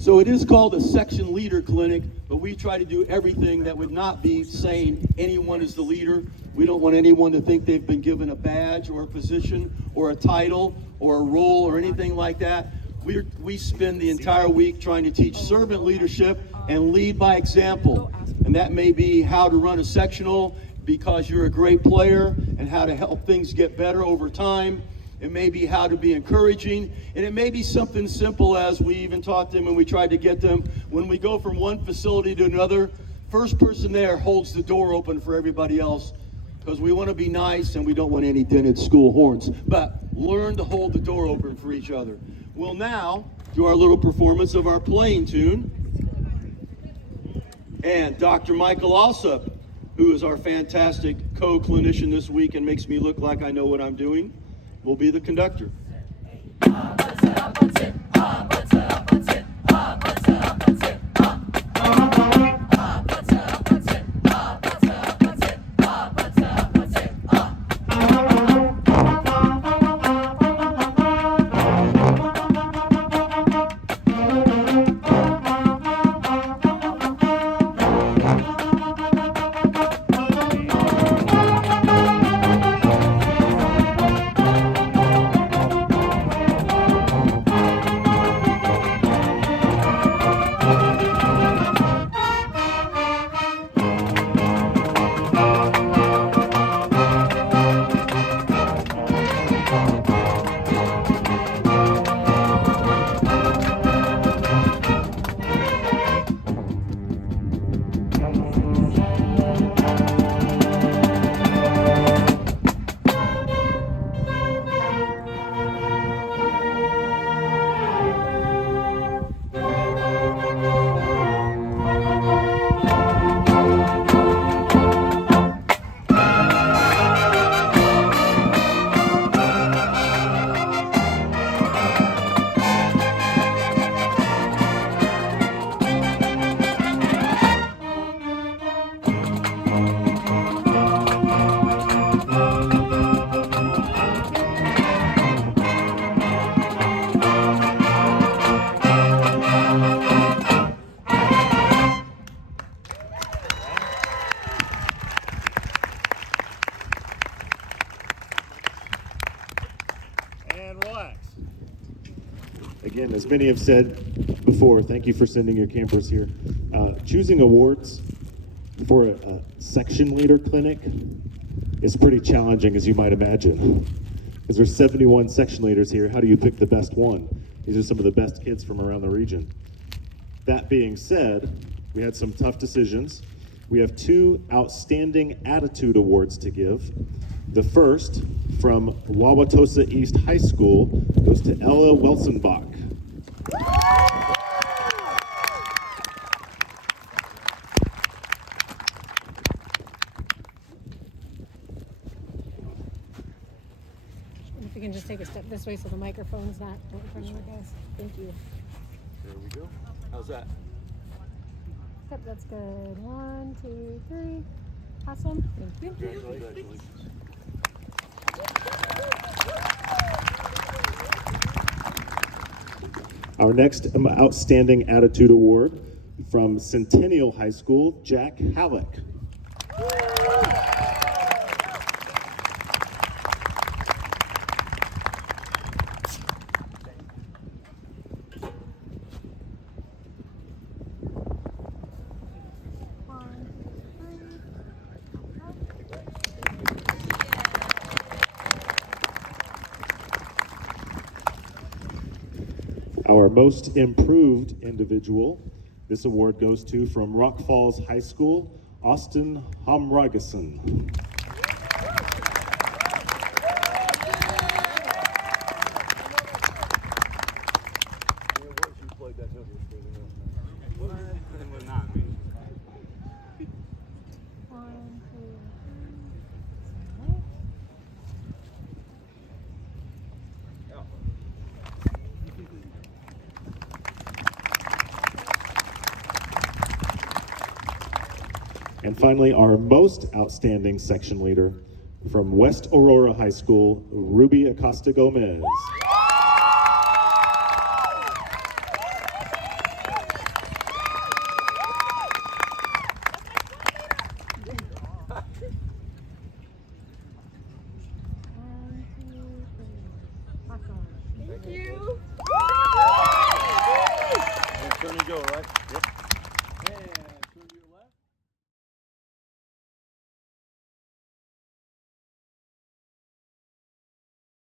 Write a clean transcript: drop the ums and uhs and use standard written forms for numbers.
So it is called a section leader clinic, but we try to do everything that would not be saying anyone is the leader. We don't want anyone to think they've been given a badge or a position or a title or a role or anything like that. We spend the entire week trying to teach servant leadership and lead by example. And that may be how to run a sectional because you're a great player and how to help things get better over time. It may be how to be encouraging, and it may be something simple as we even taught them and we tried to get them, when we go from one facility to another, first person there holds the door open for everybody else, because we want to be nice and we don't want any dented school horns, but learn to hold the door open for each other. We'll now do our little performance of our playing tune, and Dr. Michael Alsop, who is our fantastic co-clinician this week and makes me look like I know what I'm doing, will be the conductor. Again, as many have said before, thank you for sending your campers here. Choosing awards for a section leader clinic is pretty challenging, as you might imagine, because there's 71 section leaders here. How do you pick the best one? These are some of the best kids from around the region. That being said, we had some tough decisions. We have 2 outstanding attitude awards to give. The first, from Wauwatosa East High School, goes to Ella Welsenbach. If you can just take a step this way so the microphone's not in front of you guys. Thank you. There we go. How's that? Yep, that's good. 1, 2, 3. Awesome. Thank you. Congratulations. Our next Outstanding Attitude Award from Centennial High School, Jack Halleck. Our most improved individual, this award goes to, from Rock Falls High School, Austin Homragason. And finally, our most outstanding section leader from West Aurora High School, Ruby Acosta Gomez. Thank you. Turn and go, right? Yep.